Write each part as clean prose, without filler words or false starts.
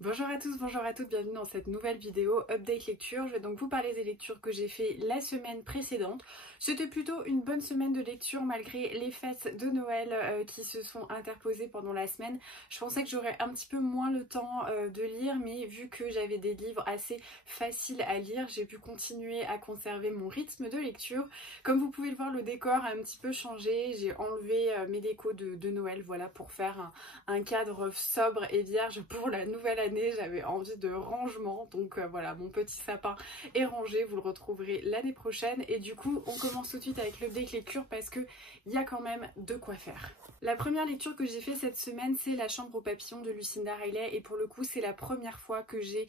Bonjour à tous, bonjour à toutes, bienvenue dans cette nouvelle vidéo Update Lecture. Je vais donc vous parler des lectures que j'ai fait la semaine précédente. C'était plutôt une bonne semaine de lecture malgré les fêtes de Noël qui se sont interposées pendant la semaine. Je pensais que j'aurais un petit peu moins le temps de lire, mais vu que j'avais des livres assez faciles à lire, j'ai pu continuer à conserver mon rythme de lecture. Comme vous pouvez le voir, le décor a un petit peu changé. J'ai enlevé mes décos de Noël, voilà, pour faire un cadre sobre et vierge pour la nouvelle année. J'avais envie de rangement, donc voilà, mon petit sapin est rangé, vous le retrouverez l'année prochaine. Et du coup, on commence tout de suite avec le deck lecture parce que il y a quand même de quoi faire. La première lecture que j'ai fait cette semaine, c'est La Chambre aux papillons de Lucinda Riley, et pour le coup, c'est la première fois que j'ai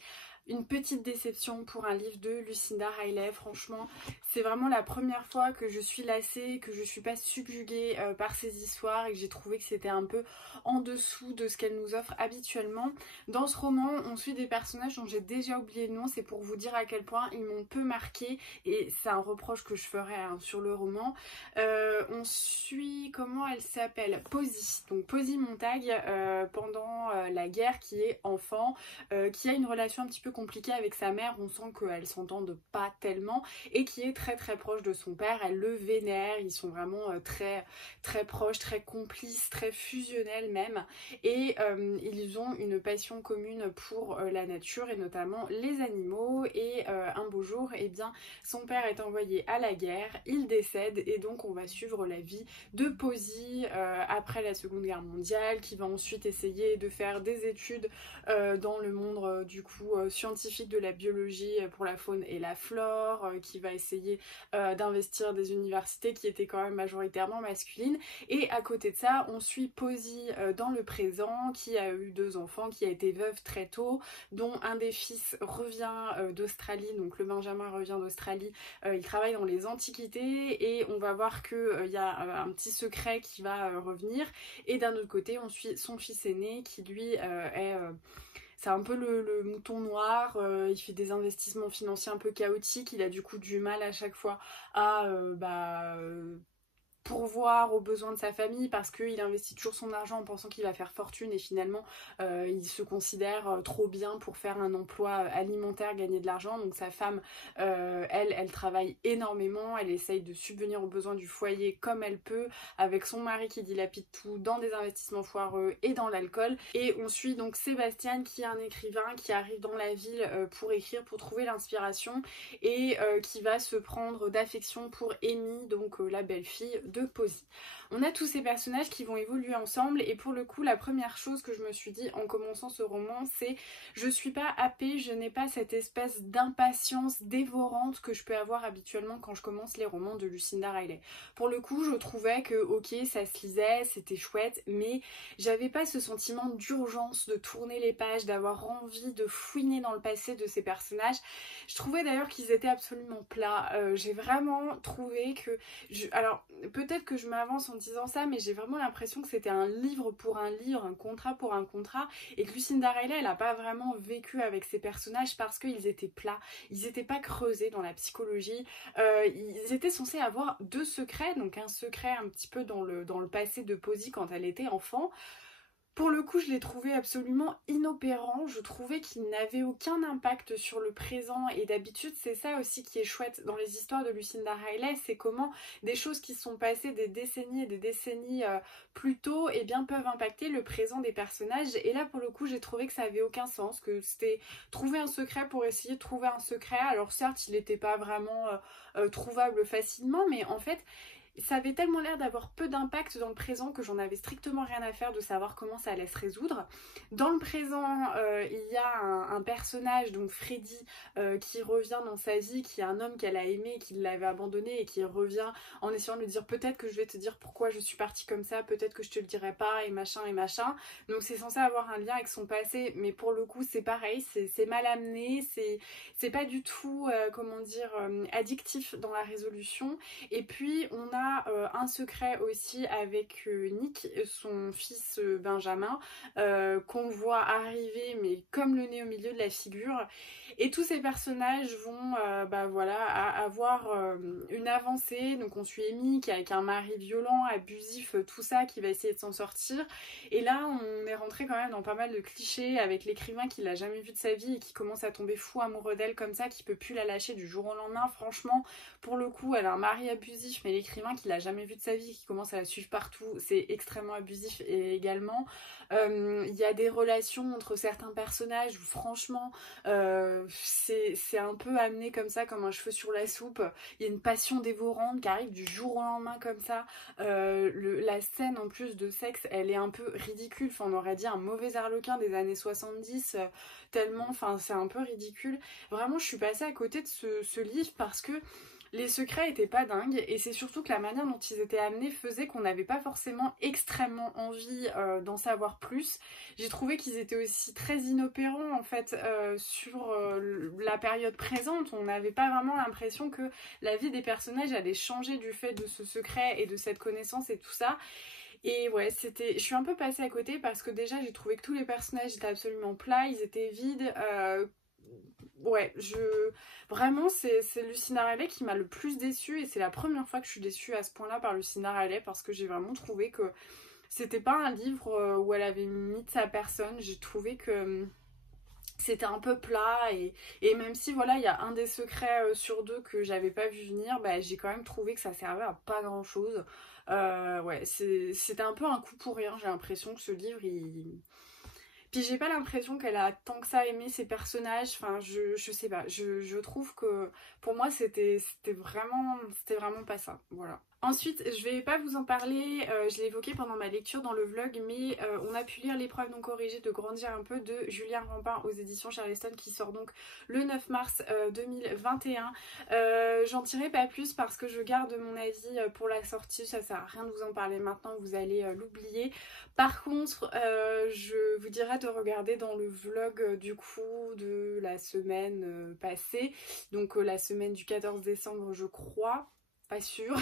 une petite déception pour un livre de Lucinda Riley. Franchement, c'est vraiment la première fois que je suis lassée, que je suis pas subjuguée par ces histoires et que j'ai trouvé que c'était un peu en dessous de ce qu'elle nous offre habituellement. Dans ce roman, on suit des personnages dont j'ai déjà oublié le nom, c'est pour vous dire à quel point ils m'ont peu marqué et c'est un reproche que je ferais sur le roman. On suit, comment elle s'appelle, Posy, donc Posy Montag pendant la guerre, qui est enfant, qui a une relation un petit peu compliquée avec sa mère, on sent qu'elles s'entendent pas tellement, et qui est très très proche de son père. Elle le vénère, ils sont vraiment très très proches, très complices, très fusionnels même, et ils ont une passion commune pour la nature et notamment les animaux. Et un beau jour, eh bien, son père est envoyé à la guerre, il décède, et donc on va suivre la vie de Posy après la Seconde Guerre mondiale, qui va ensuite essayer de faire des études dans le monde du coup scientifique de la biologie pour la faune et la flore, qui va essayer d'investir des universités qui étaient quand même majoritairement masculines. Et à côté de ça, on suit Posy dans le présent, qui a eu 2 enfants, qui a été veuve très tôt, dont un des fils revient d'Australie, donc le Benjamin revient d'Australie. Il travaille dans les antiquités et on va voir qu'il y a un petit secret qui va revenir. Et d'un autre côté, on suit son fils aîné qui lui c'est un peu le mouton noir, il fait des investissements financiers un peu chaotiques, il a du coup du mal à chaque fois à pourvoir aux besoins de sa famille, parce qu'il investit toujours son argent en pensant qu'il va faire fortune, et finalement il se considère trop bien pour faire un emploi alimentaire, gagner de l'argent. Donc sa femme, elle travaille énormément, elle essaye de subvenir aux besoins du foyer comme elle peut, avec son mari qui dilapide tout dans des investissements foireux et dans l'alcool. Et on suit donc Sébastien, qui est un écrivain qui arrive dans la ville pour écrire, pour trouver l'inspiration, et qui va se prendre d'affection pour Amy, donc la belle-fille de Posy. On a tous ces personnages qui vont évoluer ensemble, et pour le coup, la première chose que je me suis dit en commençant ce roman, c'est je suis pas happée, je n'ai pas cette espèce d'impatience dévorante que je peux avoir habituellement quand je commence les romans de Lucinda Riley. Pour le coup, je trouvais que ok, ça se lisait, c'était chouette, mais j'avais pas ce sentiment d'urgence de tourner les pages, d'avoir envie de fouiner dans le passé de ces personnages. Je trouvais d'ailleurs qu'ils étaient absolument plats. J'ai vraiment trouvé que... Alors, peut-être que je m'avance en disant ça, mais j'ai vraiment l'impression que c'était un livre pour un livre, un contrat pour un contrat, et que Lucinda Riley, elle a pas vraiment vécu avec ses personnages parce qu'ils étaient plats, ils étaient pas creusés dans la psychologie. Ils étaient censés avoir 2 secrets, donc un secret un petit peu dans le passé de Posy quand elle était enfant. Pour le coup, je l'ai trouvé absolument inopérant, je trouvais qu'il n'avait aucun impact sur le présent, et d'habitude c'est ça aussi qui est chouette dans les histoires de Lucinda Riley, c'est comment des choses qui sont passées des décennies et des décennies plus tôt, eh bien, peuvent impacter le présent des personnages. Et là pour le coup, j'ai trouvé que ça avait aucun sens, que c'était trouver un secret pour essayer de trouver un secret. Alors certes, il n'était pas vraiment trouvable facilement, mais en fait ça avait tellement l'air d'avoir peu d'impact dans le présent que j'en avais strictement rien à faire de savoir comment ça allait se résoudre. Dans le présent, il y a un personnage, donc Freddy, qui revient dans sa vie, qui est un homme qu'elle a aimé, qui l'avait abandonné, et qui revient en essayant de lui dire peut-être que je vais te dire pourquoi je suis partie comme ça, peut-être que je te le dirai pas, et machin et machin. Donc c'est censé avoir un lien avec son passé, mais pour le coup c'est pareil, c'est mal amené, c'est pas du tout, comment dire, addictif dans la résolution. Et puis on a un secret aussi avec Nick, son fils Benjamin, qu'on voit arriver mais comme le nez au milieu de la figure. Et tous ces personnages vont voilà, avoir une avancée. Donc on suit Amy qui est avec un mari violent, abusif, tout ça, qui va essayer de s'en sortir. Et là on est rentré quand même dans pas mal de clichés avec l'écrivain qui l'a jamais vu de sa vie et qui commence à tomber fou amoureux d'elle comme ça, qui peut plus la lâcher du jour au lendemain. Franchement, pour le coup, elle a un mari abusif, mais l'écrivain qui l'a jamais vu de sa vie, qui commence à la suivre partout, c'est extrêmement abusif. Et également il y a des relations entre certains personnages où franchement c'est un peu amené comme ça, comme un cheveu sur la soupe. Il y a une passion dévorante qui arrive du jour au lendemain comme ça. La scène en plus de sexe, elle est un peu ridicule. Enfin, on aurait dit un mauvais Harlequin des années 70, tellement, enfin c'est un peu ridicule. Vraiment, je suis passée à côté de ce livre parce que les secrets étaient pas dingues, et c'est surtout que la manière dont ils étaient amenés faisait qu'on n'avait pas forcément extrêmement envie d'en savoir plus. J'ai trouvé qu'ils étaient aussi très inopérants en fait sur la période présente. On n'avait pas vraiment l'impression que la vie des personnages allait changer du fait de ce secret et de cette connaissance et tout ça. Et ouais, je suis un peu passée à côté parce que déjà j'ai trouvé que tous les personnages étaient absolument plats, ils étaient vides. Ouais, vraiment c'est Lucinda Riley qui m'a le plus déçue, et c'est la première fois que je suis déçue à ce point-là par Lucinda Riley, parce que j'ai vraiment trouvé que c'était pas un livre où elle avait mis de sa personne. J'ai trouvé que c'était un peu plat, et même si voilà, il y a un des secrets sur deux que j'avais pas vu venir, bah, j'ai quand même trouvé que ça servait à pas grand chose. Ouais, c'était un peu un coup pour rien. J'ai l'impression que ce livre puis j'ai pas l'impression qu'elle a tant que ça aimé ses personnages. Enfin, je sais pas, je trouve que pour moi c'était vraiment pas ça, voilà. Ensuite, je vais pas vous en parler, je l'ai évoqué pendant ma lecture dans le vlog, mais on a pu lire L'épreuve non corrigée de Grandir un peu de Julien Rampin aux éditions Charleston, qui sort donc le 9 mars 2021. J'en dirai pas plus parce que je garde mon avis pour la sortie, ça sert à rien de vous en parler maintenant, vous allez l'oublier. Par contre, je vous dirais de regarder dans le vlog du coup de la semaine passée, donc la semaine du 14 décembre je crois, pas sûre,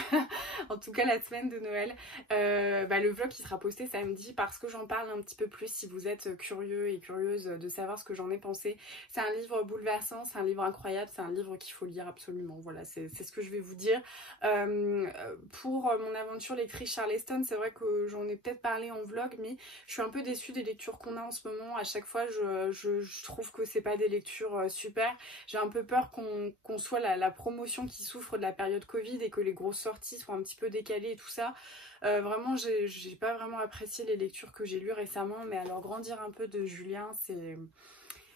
en tout cas la semaine de Noël, le vlog qui sera posté samedi, parce que j'en parle un petit peu plus si vous êtes curieux et curieuse de savoir ce que j'en ai pensé. C'est un livre bouleversant, c'est un livre incroyable, c'est un livre qu'il faut lire absolument, voilà, c'est ce que je vais vous dire. Pour mon aventure lectrice Charleston, c'est vrai que j'en ai peut-être parlé en vlog, mais je suis un peu déçue des lectures qu'on a en ce moment. À chaque fois je trouve que c'est pas des lectures super. J'ai un peu peur qu'on soit la promotion qui souffre de la période Covid et que les grosses sorties soient un petit peu décalées et tout ça. Vraiment, j'ai pas vraiment apprécié les lectures que j'ai lues récemment, mais alors Grandir un peu de Julien, c'est...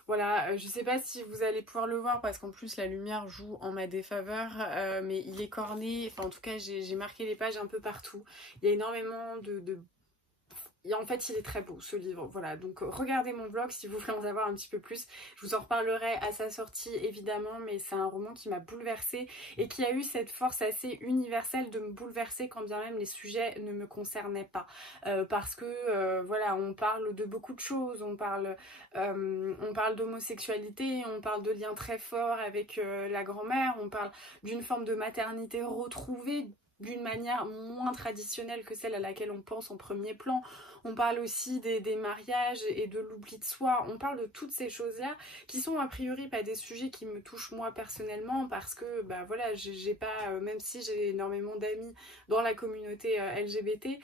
Voilà, je sais pas si vous allez pouvoir le voir parce qu'en plus la lumière joue en ma défaveur, mais il est corné, enfin en tout cas j'ai marqué les pages un peu partout. Il y a énormément Et en fait il est très beau ce livre, voilà, donc regardez mon vlog si vous voulez en savoir un petit peu plus. Je vous en reparlerai à sa sortie évidemment, mais c'est un roman qui m'a bouleversée et qui a eu cette force assez universelle de me bouleverser quand bien même les sujets ne me concernaient pas, parce que voilà, on parle de beaucoup de choses, on parle d'homosexualité, on parle de liens très forts avec la grand-mère, on parle d'une forme de maternité retrouvée d'une manière moins traditionnelle que celle à laquelle on pense en premier plan. On parle aussi des mariages et de l'oubli de soi. On parle de toutes ces choses-là qui sont a priori pas des sujets qui me touchent moi personnellement, parce que bah voilà, j'ai pas, même si j'ai énormément d'amis dans la communauté LGBT,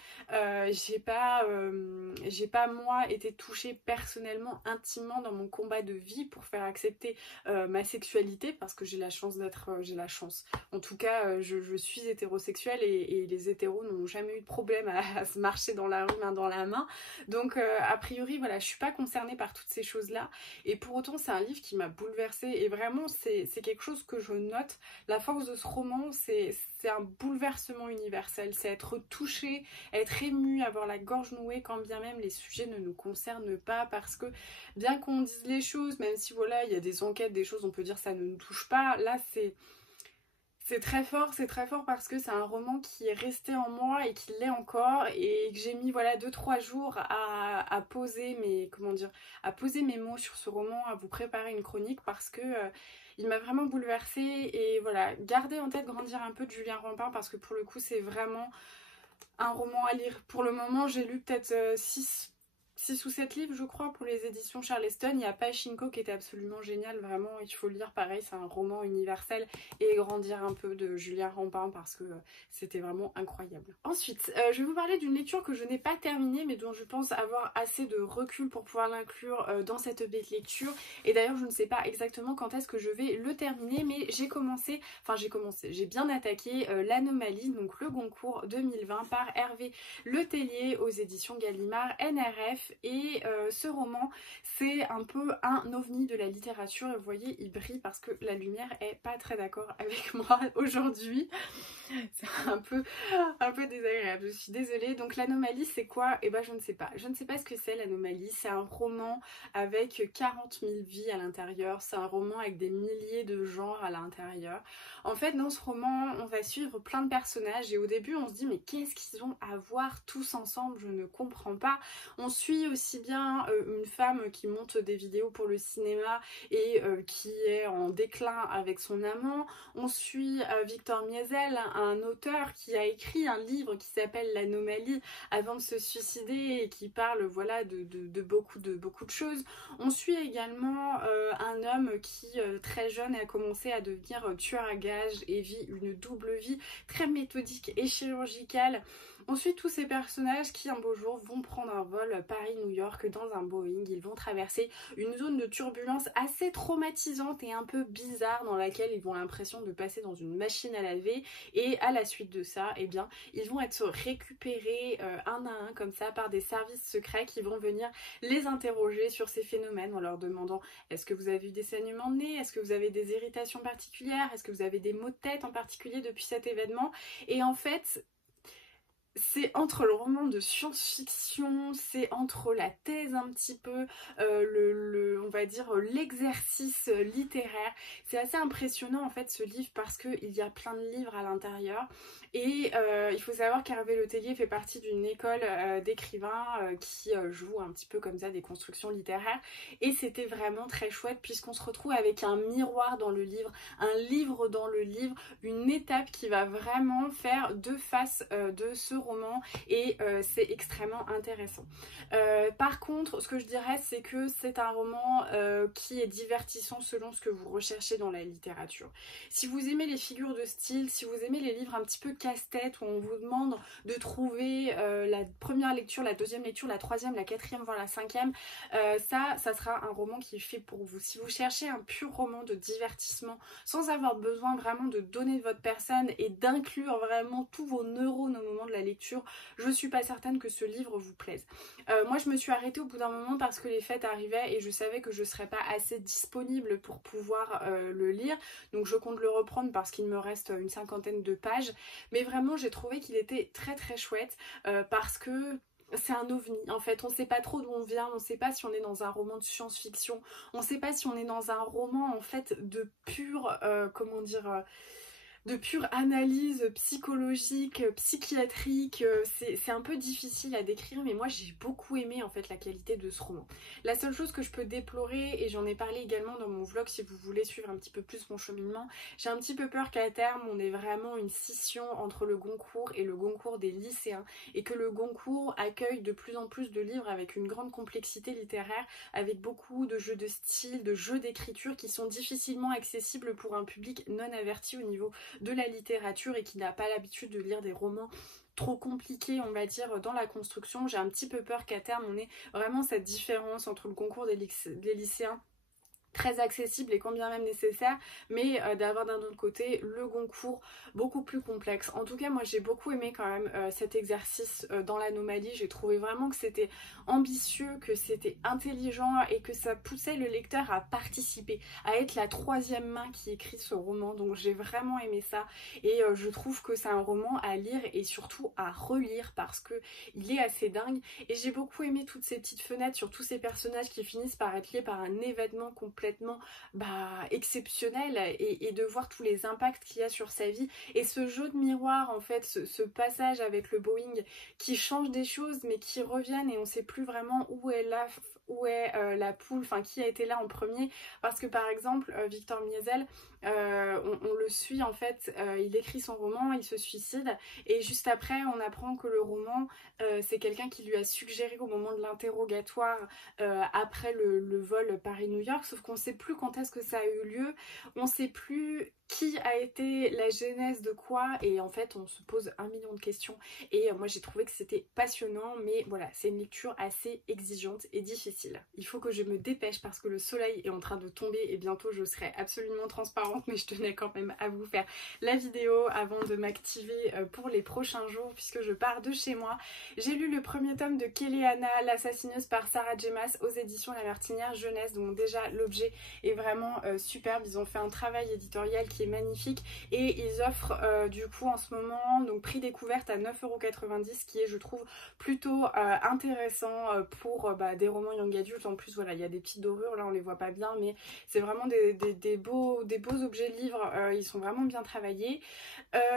j'ai pas moi été touchée personnellement, intimement dans mon combat de vie pour faire accepter ma sexualité, parce que j'ai la chance en tout cas je suis hétérosexuelle, et les hétéros n'ont jamais eu de problème à se marcher dans la rue main dans la main. Donc a priori voilà, je suis pas concernée par toutes ces choses là, et pour autant c'est un livre qui m'a bouleversée, et vraiment c'est quelque chose que je note. La force de ce roman, c'est un bouleversement universel, c'est être touché, être ému, avoir la gorge nouée quand bien même les sujets ne nous concernent pas, parce que bien qu'on dise les choses, même si voilà il y a des enquêtes, des choses on peut dire ça ne nous touche pas, là c'est très fort parce que c'est un roman qui est resté en moi et qui l'est encore, et que j'ai mis voilà 2-3 jours à poser mes mots sur ce roman, à vous préparer une chronique, parce que il m'a vraiment bouleversée. Et voilà, gardez en tête Grandir un peu de Julien Rampin, parce que pour le coup c'est vraiment un roman à lire. Pour le moment j'ai lu peut-être 6 6 ou 7 livres je crois pour les éditions Charleston. Il y a Pachinko qui était absolument génial, vraiment il faut le lire, pareil c'est un roman universel, et Grandir un peu de Julien Rampin parce que c'était vraiment incroyable. Ensuite je vais vous parler d'une lecture que je n'ai pas terminée mais dont je pense avoir assez de recul pour pouvoir l'inclure dans cette update lecture, et d'ailleurs je ne sais pas exactement quand est-ce que je vais le terminer, mais j'ai bien attaqué L'Anomalie, donc le Goncourt 2020 par Hervé Letellier aux éditions Gallimard NRF. Et ce roman c'est un peu un ovni de la littérature, et vous voyez il brille parce que la lumière est pas très d'accord avec moi aujourd'hui. C'est un peu désagréable, je suis désolée. Donc L'Anomalie c'est quoi? Et ben je ne sais pas. Je ne sais pas ce que c'est L'Anomalie. C'est un roman avec 40 000 vies à l'intérieur. C'est un roman avec des milliers de genres à l'intérieur. En fait dans ce roman on va suivre plein de personnages, et au début on se dit mais qu'est-ce qu'ils ont à voir tous ensemble? Je ne comprends pas. On suit aussi bien une femme qui monte des vidéos pour le cinéma et qui est en déclin avec son amant. On suit Victor Miesel, un auteur qui a écrit un livre qui s'appelle L'Anomalie avant de se suicider et qui parle voilà de beaucoup de choses. On suit également un homme qui très jeune a commencé à devenir tueur à gages et vit une double vie très méthodique et chirurgicale. On suit tous ces personnages qui un beau jour vont prendre un vol Paris-New York dans un Boeing. Ils vont traverser une zone de turbulence assez traumatisante et un peu bizarre dans laquelle ils vont l'impression de passer dans une machine à laver, et à la suite de ça, eh bien, ils vont être récupérés un à un comme ça par des services secrets qui vont venir les interroger sur ces phénomènes en leur demandant est-ce que vous avez eu des saignements de nez, est-ce que vous avez des irritations particulières, est-ce que vous avez des maux de tête en particulier depuis cet événement. Et en fait c'est entre le roman de science-fiction, c'est entre la thèse un petit peu, on va dire l'exercice littéraire. C'est assez impressionnant en fait ce livre parce qu'il y a plein de livres à l'intérieur. Et il faut savoir qu'Hervé Letellier fait partie d'une école d'écrivains qui joue un petit peu comme ça des constructions littéraires. Et c'était vraiment très chouette puisqu'on se retrouve avec un miroir dans le livre, un livre dans le livre, une étape qui va vraiment faire deux faces de ce roman, et c'est extrêmement intéressant. Par contre, ce que je dirais, c'est que c'est un roman qui est divertissant selon ce que vous recherchez dans la littérature. Si vous aimez les figures de style, si vous aimez les livres un petit peu casse-tête où on vous demande de trouver la première lecture, la deuxième lecture, la troisième, la quatrième, voire la cinquième, ça sera un roman qui est fait pour vous. Si vous cherchez un pur roman de divertissement sans avoir besoin vraiment de donner de votre personne et d'inclure vraiment tous vos neurones au moment de la lecture, je suis pas certaine que ce livre vous plaise. Moi je me suis arrêtée au bout d'un moment parce que les fêtes arrivaient et je savais que je serais pas assez disponible pour pouvoir le lire, donc je compte le reprendre parce qu'il me reste une cinquantaine de pages, mais vraiment j'ai trouvé qu'il était très très chouette parce que c'est un ovni en fait, on sait pas trop d'où on vient, on sait pas si on est dans un roman de science-fiction, on sait pas si on est dans un roman en fait de pure, comment dire, de pure analyse psychologique, psychiatrique. C'est un peu difficile à décrire, mais moi j'ai beaucoup aimé en fait la qualité de ce roman. La seule chose que je peux déplorer, et j'en ai parlé également dans mon vlog si vous voulez suivre un petit peu plus mon cheminement, j'ai un petit peu peur qu'à terme on ait vraiment une scission entre le Goncourt et le Goncourt des lycéens, et que le Goncourt accueille de plus en plus de livres avec une grande complexité littéraire, avec beaucoup de jeux de style, de jeux d'écriture qui sont difficilement accessibles pour un public non averti au niveau de la littérature et qui n'a pas l'habitude de lire des romans trop compliqués, on va dire, dans la construction. J'ai un petit peu peur qu'à terme on ait vraiment cette différence entre le Goncourt des lycéens très accessible et quand bien même nécessaire, mais d'avoir d'un autre côté le Goncourt beaucoup plus complexe. En tout cas moi j'ai beaucoup aimé quand même cet exercice dans l'Anomalie. J'ai trouvé vraiment que c'était ambitieux, que c'était intelligent et que ça poussait le lecteur à participer, à être la troisième main qui écrit ce roman, donc j'ai vraiment aimé ça, et je trouve que c'est un roman à lire et surtout à relire parce que il est assez dingue, et j'ai beaucoup aimé toutes ces petites fenêtres sur tous ces personnages qui finissent par être liés par un événement complètement exceptionnel, et de voir tous les impacts qu'il y a sur sa vie, et ce jeu de miroir en fait, ce passage avec le Boeing qui change des choses mais qui reviennent et on sait plus vraiment où est là où est la poule, enfin qui a été là en premier, parce que par exemple Victor Miesel, on le suit en fait, il écrit son roman, il se suicide et juste après on apprend que le roman c'est quelqu'un qui lui a suggéré au moment de l'interrogatoire après le vol Paris-New York, sauf qu'on ne sait plus quand est-ce que ça a eu lieu, on ne sait plus qui a été la genèse de quoi, et en fait on se pose 1 million de questions et moi j'ai trouvé que c'était passionnant, mais voilà, c'est une lecture assez exigeante et difficile. Il faut que je me dépêche parce que le soleil est en train de tomber et bientôt je serai absolument transparente, mais je tenais quand même à vous faire la vidéo avant de m'activer pour les prochains jours puisque je pars de chez moi. J'ai lu le premier tome de Kéléana, l'assassineuse par Sarah J. Maas aux éditions La Martinière Jeunesse, dont déjà l'objet est vraiment superbe. Ils ont fait un travail éditorial qui est magnifique et ils offrent du coup en ce moment donc prix découverte à 9,90 €, qui est je trouve plutôt intéressant pour des romans young adultes. En plus voilà, il y a des petites dorures, là on les voit pas bien, mais c'est vraiment des beaux objets livres, ils sont vraiment bien travaillés.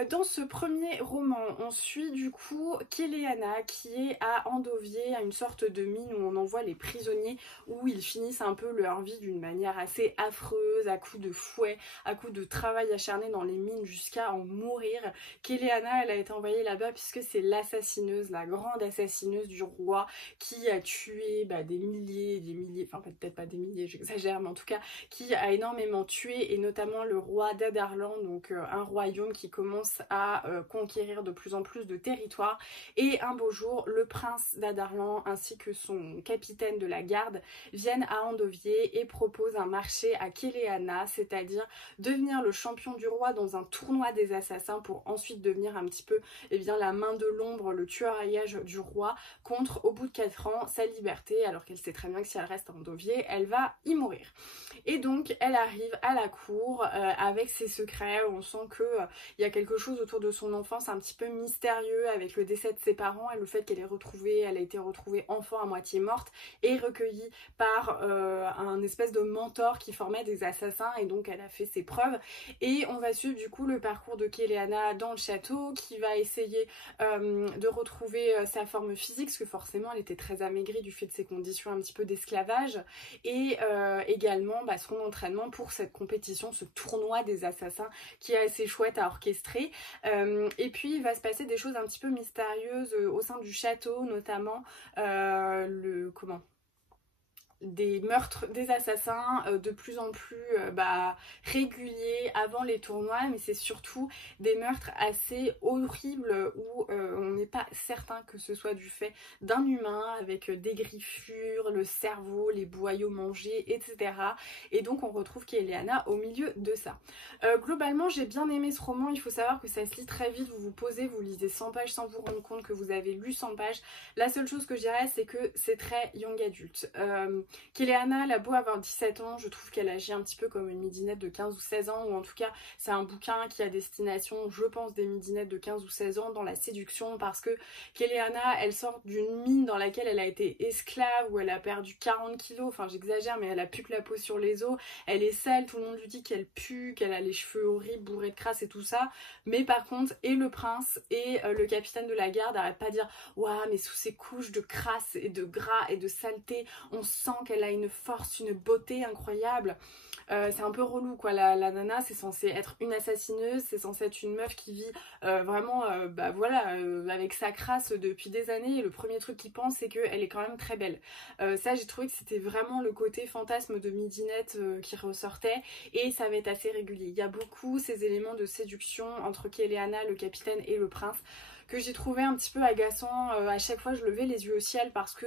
Dans ce premier roman, on suit du coup Kéléana qui est à Andovier, à une sorte de mine où on envoie les prisonniers, où ils finissent un peu leur vie d'une manière assez affreuse, à coups de fouet, à coups de travail acharné dans les mines jusqu'à en mourir. Kéléana, elle a été envoyée là-bas puisque c'est l'assassineuse, la grande assassineuse du roi qui a tué des milliers, enfin peut-être pas des milliers, j'exagère, mais en tout cas qui a énormément tué, et notamment le roi d'Adarlan, donc un royaume qui commence à conquérir de plus en plus de territoire. Et un beau jour, le prince d'Adarlan ainsi que son capitaine de la garde viennent à Andovier et proposent un marché à Kéléana, c'est-à-dire devenir le champion du roi dans un tournoi des assassins pour ensuite devenir un petit peu la main de l'ombre, le tueur à gages du roi, contre au bout de 4 ans sa liberté, alors qu'elle sait très bien que si elle reste à Andovier, elle va y mourir. Et donc elle arrive à la cour avec ses secrets, on sent que il y a quelque chose autour de son enfance un petit peu mystérieux avec le décès de ses parents et le fait qu'elle a été retrouvée enfant à moitié morte et recueillie par un espèce de mentor qui formait des assassins, et donc elle a fait ses preuves. Et on va suivre du coup le parcours de Kéléana dans le château, qui va essayer de retrouver sa forme physique, parce que forcément elle était très amaigrie du fait de ses conditions un petit peu d'esclavage, et également son entraînement pour cette compétition, ce tournoi des assassins qui est assez chouette à orchestrer. Et puis il va se passer des choses un petit peu mystérieuses au sein du château, notamment des meurtres des assassins de plus en plus réguliers avant les tournois, mais c'est surtout des meurtres assez horribles où on n'est pas certain que ce soit du fait d'un humain, avec des griffures, le cerveau, les boyaux mangés, etc. Et donc on retrouve Kéléana au milieu de ça. Globalement j'ai bien aimé ce roman, il faut savoir que ça se lit très vite, vous vous posez, vous lisez 100 pages sans vous rendre compte que vous avez lu 100 pages. La seule chose que je dirais, c'est que c'est très young adulte. Kéléana, elle a beau avoir 17 ans, je trouve qu'elle agit un petit peu comme une midinette de 15 ou 16 ans, ou en tout cas c'est un bouquin qui a destination, je pense, des midinettes de 15 ou 16 ans dans la séduction, parce que Kéléana, elle sort d'une mine dans laquelle elle a été esclave, où elle a perdu 40 kilos, enfin j'exagère, mais elle a plus que la peau sur les os, elle est sale, tout le monde lui dit qu'elle pue, qu'elle a les cheveux horribles, bourrés de crasse et tout ça, mais par contre, et le prince et le capitaine de la garde arrêtent pas de dire « Ouah, mais sous ces couches de crasse et de gras et de saleté, on sent qu'elle a une force, une beauté incroyable. » C'est un peu relou quoi, la nana c'est censé être une assassineuse, c'est censé être une meuf qui vit vraiment avec sa crasse depuis des années, et le premier truc qu'il pense c'est qu'elle est quand même très belle. Ça j'ai trouvé que c'était vraiment le côté fantasme de midinette qui ressortait, et ça va être assez régulier. Il y a beaucoup ces éléments de séduction entre Kéléana, le capitaine, et le prince, que j'ai trouvé un petit peu agaçant. À chaque fois je levais les yeux au ciel parce que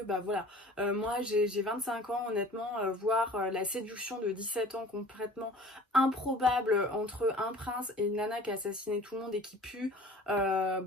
moi j'ai 25 ans, honnêtement, voir la séduction de 17 ans complètement improbable entre un prince et une nana qui a assassiné tout le monde et qui pue, je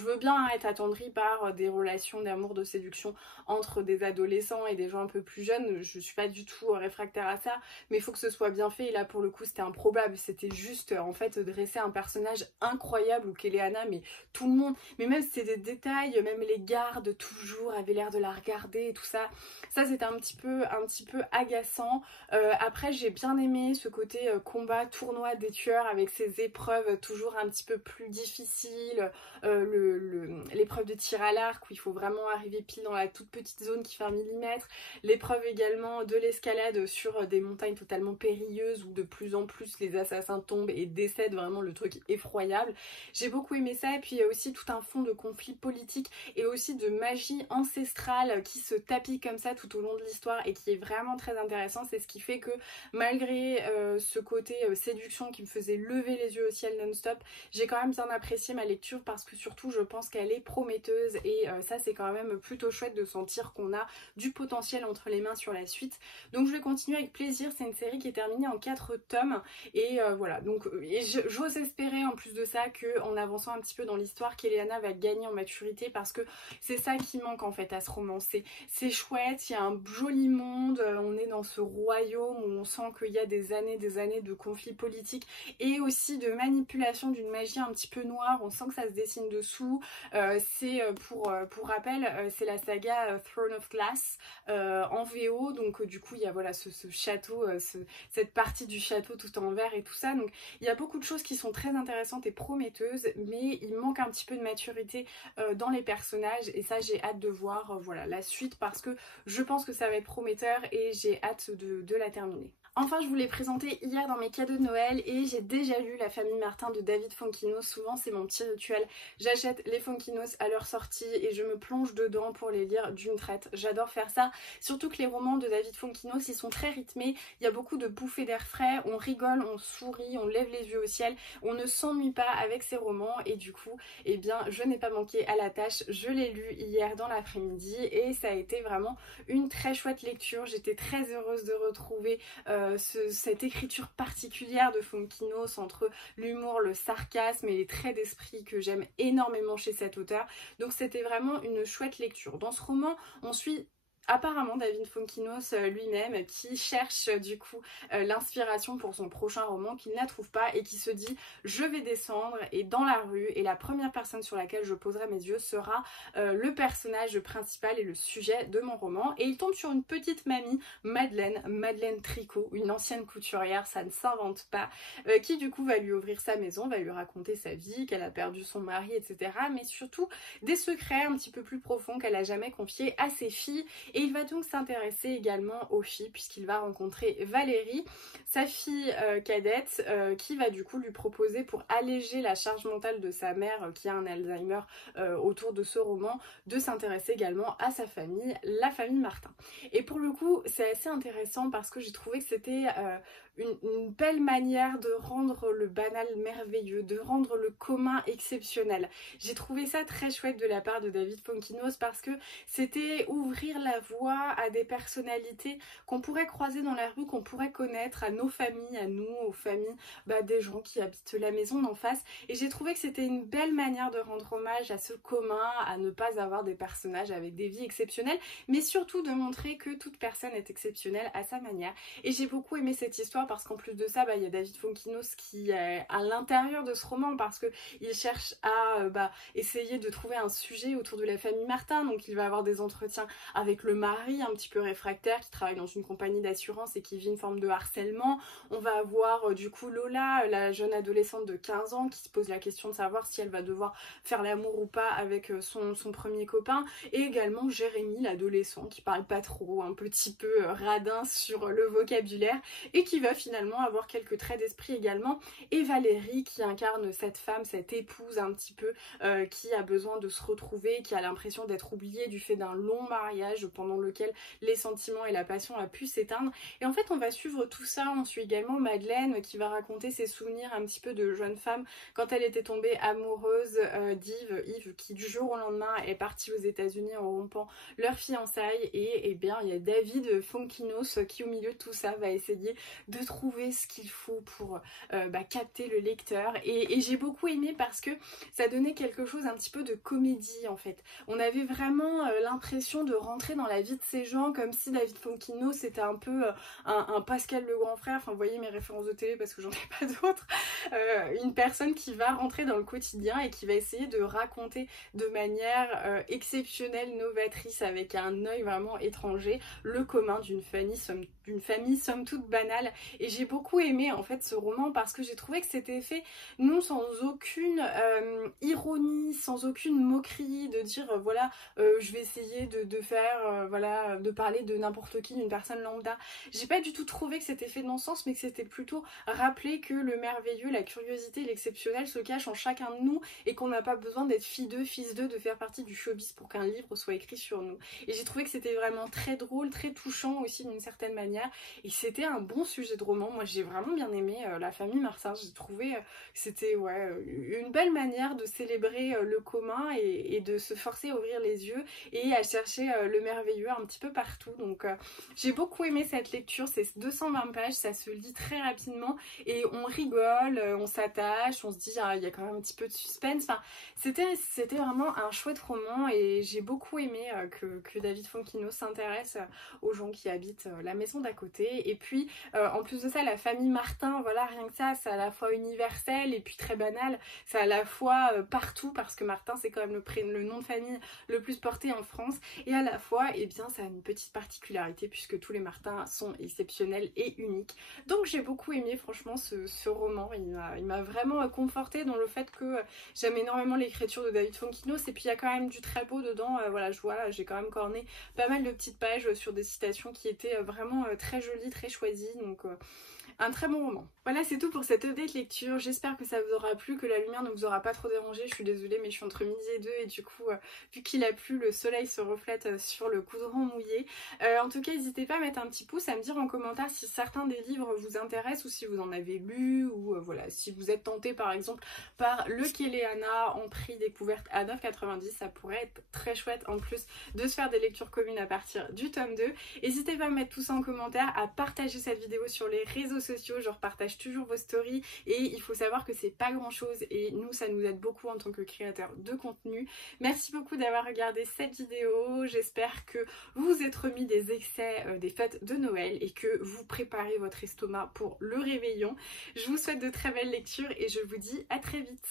veux bien être attendrie par des relations d'amour, de séduction entre des adolescents et des gens un peu plus jeunes, je suis pas du tout réfractaire à ça, mais il faut que ce soit bien fait, et là pour le coup c'était improbable, c'était juste en fait dresser un personnage incroyable où Kéléana Eleana, mais tout le monde, mais même c'était des détails, même les gardes toujours avaient l'air de la regarder et tout ça. Ça c'était un petit peu agaçant. Après j'ai bien aimé ce côté combat, tournoi des tueurs avec ces épreuves toujours un petit peu plus difficiles, l'épreuve de tir à l'arc où il faut vraiment arriver pile dans la toute petite zone qui fait 1 millimètre, l'épreuve également de l'escalade sur des montagnes totalement périlleuses où de plus en plus les assassins tombent et décèdent, vraiment le truc effroyable. J'ai beaucoup aimé ça, et puis il y a aussi tout un fond de conflit politique et aussi de magie ancestrale qui se tapit comme ça tout au long de l'histoire et qui est vraiment très intéressant. C'est ce qui fait que malgré ce côté séduction qui me faisait lever les yeux au ciel non-stop, j'ai quand même bien apprécié ma lecture parce que surtout je pense qu'elle est prometteuse, et ça c'est quand même plutôt chouette de sentir qu'on a du potentiel entre les mains sur la suite. Donc je vais continuer avec plaisir. C'est une série qui est terminée en 4 tomes, et voilà, donc j'ose espérer en plus de ça qu'en avançant un petit peu dans l'histoire, qu'Eleana va gagner en maturité, parce que c'est ça qui manque en fait à ce roman. C'est chouette, il y a un joli monde, on est dans ce royaume où on sent qu'il y a des années de conflits politiques et aussi de manipulation d'une magie un petit peu noire. On sent que ça se dessine dessous. C'est pour rappel, c'est la saga Throne of Glass en VO, donc du coup il y a voilà ce château, cette partie du château tout en verre et tout ça. Donc il y a beaucoup de choses qui sont très intéressantes et prometteuses, mais il manque un petit peu de maturité dans les personnages, et ça j'ai hâte de voir voilà la suite, parce que je pense que ça va être prometteur et j'ai hâte de la terminer. Enfin, je vous l'ai présenté hier dans mes cadeaux de Noël et j'ai déjà lu La famille Martin de David Fonkinos. Souvent c'est mon petit rituel, j'achète les Fonkinos à leur sortie et je me plonge dedans pour les lire d'une traite. J'adore faire ça, surtout que les romans de David Fonkinos ils sont très rythmés, il y a beaucoup de bouffées d'air frais, on rigole, on sourit, on lève les yeux au ciel, on ne s'ennuie pas avec ces romans, et du coup eh bien je n'ai pas manqué à la tâche. Je l'ai lu hier dans l'après-midi et ça a été vraiment une très chouette lecture. J'étais très heureuse de retrouver cette écriture particulière de Fonkinos, entre l'humour, le sarcasme et les traits d'esprit que j'aime énormément chez cet auteur. Donc c'était vraiment une chouette lecture. Dans ce roman, on suit apparemment David Fonkinos lui-même, qui cherche du coup l'inspiration pour son prochain roman, qu'il ne la trouve pas et qui se dit je vais descendre et dans la rue, et la première personne sur laquelle je poserai mes yeux sera le personnage principal et le sujet de mon roman. Et il tombe sur une petite mamie, Madeleine Tricot, une ancienne couturière, ça ne s'invente pas, qui du coup va lui ouvrir sa maison, va lui raconter sa vie, qu'elle a perdu son mari, etc. Mais surtout des secrets un petit peu plus profonds qu'elle n'a jamais confiés à ses filles. Et il va donc s'intéresser également aux filles, puisqu'il va rencontrer Valérie, sa fille cadette, qui va du coup lui proposer, pour alléger la charge mentale de sa mère qui a un Alzheimer autour de ce roman, de s'intéresser également à sa famille, la famille Martin. Et pour le coup c'est assez intéressant parce que j'ai trouvé que c'était une belle manière de rendre le banal merveilleux, de rendre le commun exceptionnel. J'ai trouvé ça très chouette de la part de David Fonkinos, parce que c'était ouvrir la voie à des personnalités qu'on pourrait croiser dans la rue, qu'on pourrait connaître, à nos familles, à nous, aux familles des gens qui habitent la maison d'en face. Et j'ai trouvé que c'était une belle manière de rendre hommage à ce commun, à ne pas avoir des personnages avec des vies exceptionnelles, mais surtout de montrer que toute personne est exceptionnelle à sa manière. Et j'ai beaucoup aimé cette histoire parce qu'en plus de ça, il y a David Fonkinos qui est à l'intérieur de ce roman, parce qu'il cherche à essayer de trouver un sujet autour de la famille Martin. Donc il va avoir des entretiens avec le mari un petit peu réfractaire qui travaille dans une compagnie d'assurance et qui vit une forme de harcèlement. On va avoir du coup Lola, la jeune adolescente de 15 ans qui se pose la question de savoir si elle va devoir faire l'amour ou pas avec son premier copain, et également Jérémy, l'adolescent qui parle pas trop, un petit peu radin sur le vocabulaire et qui va finalement avoir quelques traits d'esprit également, et Valérie qui incarne cette femme, cette épouse un petit peu qui a besoin de se retrouver, qui a l'impression d'être oubliée du fait d'un long mariage pendant lequel les sentiments et la passion a pu s'éteindre. Et en fait on va suivre tout ça. On suit également Madeleine qui va raconter ses souvenirs un petit peu de jeune femme quand elle était tombée amoureuse d'Yves, qui du jour au lendemain est parti aux États-Unis en rompant leur fiançailles. Et bien il y a David Fonkinos qui au milieu de tout ça va essayer de trouver ce qu'il faut pour capter le lecteur. Et j'ai beaucoup aimé parce que ça donnait quelque chose un petit peu de comédie en fait. On avait vraiment l'impression de rentrer dans la la vie de ces gens, comme si David Fonkino c'était un peu un Pascal le grand frère, enfin vous voyez mes références de télé parce que j'en ai pas d'autres, une personne qui va rentrer dans le quotidien et qui va essayer de raconter de manière exceptionnelle, novatrice, avec un œil vraiment étranger, le commun d'une famille somme toute banale. Et j'ai beaucoup aimé en fait ce roman parce que j'ai trouvé que c'était fait non sans aucune ironie, sans aucune moquerie, de dire voilà je vais essayer de faire voilà, de parler de n'importe qui, d'une personne lambda. J'ai pas du tout trouvé que c'était fait dans ce sens, mais que c'était plutôt rappeler que le merveilleux, la curiosité, l'exceptionnel se cache en chacun de nous et qu'on n'a pas besoin d'être fille d'eux, fils d'eux, de faire partie du showbiz pour qu'un livre soit écrit sur nous. Et j'ai trouvé que c'était vraiment très drôle, très touchant aussi d'une certaine manière, et c'était un bon sujet de roman. Moi j'ai vraiment bien aimé la famille Martin, j'ai trouvé que c'était ouais, une belle manière de célébrer le commun et de se forcer à ouvrir les yeux et à chercher le merveilleux un petit peu partout. Donc j'ai beaucoup aimé cette lecture, c'est 220 pages, ça se lit très rapidement et on rigole, on s'attache, on se dit il y a quand même un petit peu de suspense. Enfin, c'était vraiment un chouette roman et j'ai beaucoup aimé que David Fonkino s'intéresse aux gens qui habitent la maison d'à côté. Et puis en plus de ça, la famille Martin, voilà, rien que ça, c'est à la fois universel et puis très banal, c'est à la fois partout parce que Martin c'est quand même le nom de famille le plus porté en France, et à la fois eh bien ça a une petite particularité puisque tous les Martins sont exceptionnels et uniques. Donc j'ai beaucoup aimé franchement ce roman, il m'a vraiment confortée dans le fait que j'aime énormément l'écriture de David Fonkinos, et puis il y a quand même du très beau dedans, voilà, je vois, j'ai quand même corné pas mal de petites pages sur des citations qui étaient vraiment très jolies, très choisies, donc un très bon roman. Voilà, c'est tout pour cette update lecture. J'espère que ça vous aura plu, que la lumière ne vous aura pas trop dérangé. Je suis désolée, mais je suis entre midi et deux et du coup, vu qu'il a plu, le soleil se reflète sur le coudron mouillé. En tout cas, n'hésitez pas à mettre un petit pouce, à me dire en commentaire si certains des livres vous intéressent ou si vous en avez lu, ou voilà, si vous êtes tenté par exemple par le Kéléana en prix découverte à 9,90. Ça pourrait être très chouette en plus de se faire des lectures communes à partir du tome 2. N'hésitez pas à mettre tout ça en commentaire, à partager cette vidéo sur les réseaux sociaux, je repartage toujours vos stories et il faut savoir que c'est pas grand chose et nous ça nous aide beaucoup en tant que créateurs de contenu. Merci beaucoup d'avoir regardé cette vidéo, j'espère que vous vous êtes remis des excès des fêtes de Noël et que vous préparez votre estomac pour le réveillon. Je vous souhaite de très belles lectures et je vous dis à très vite.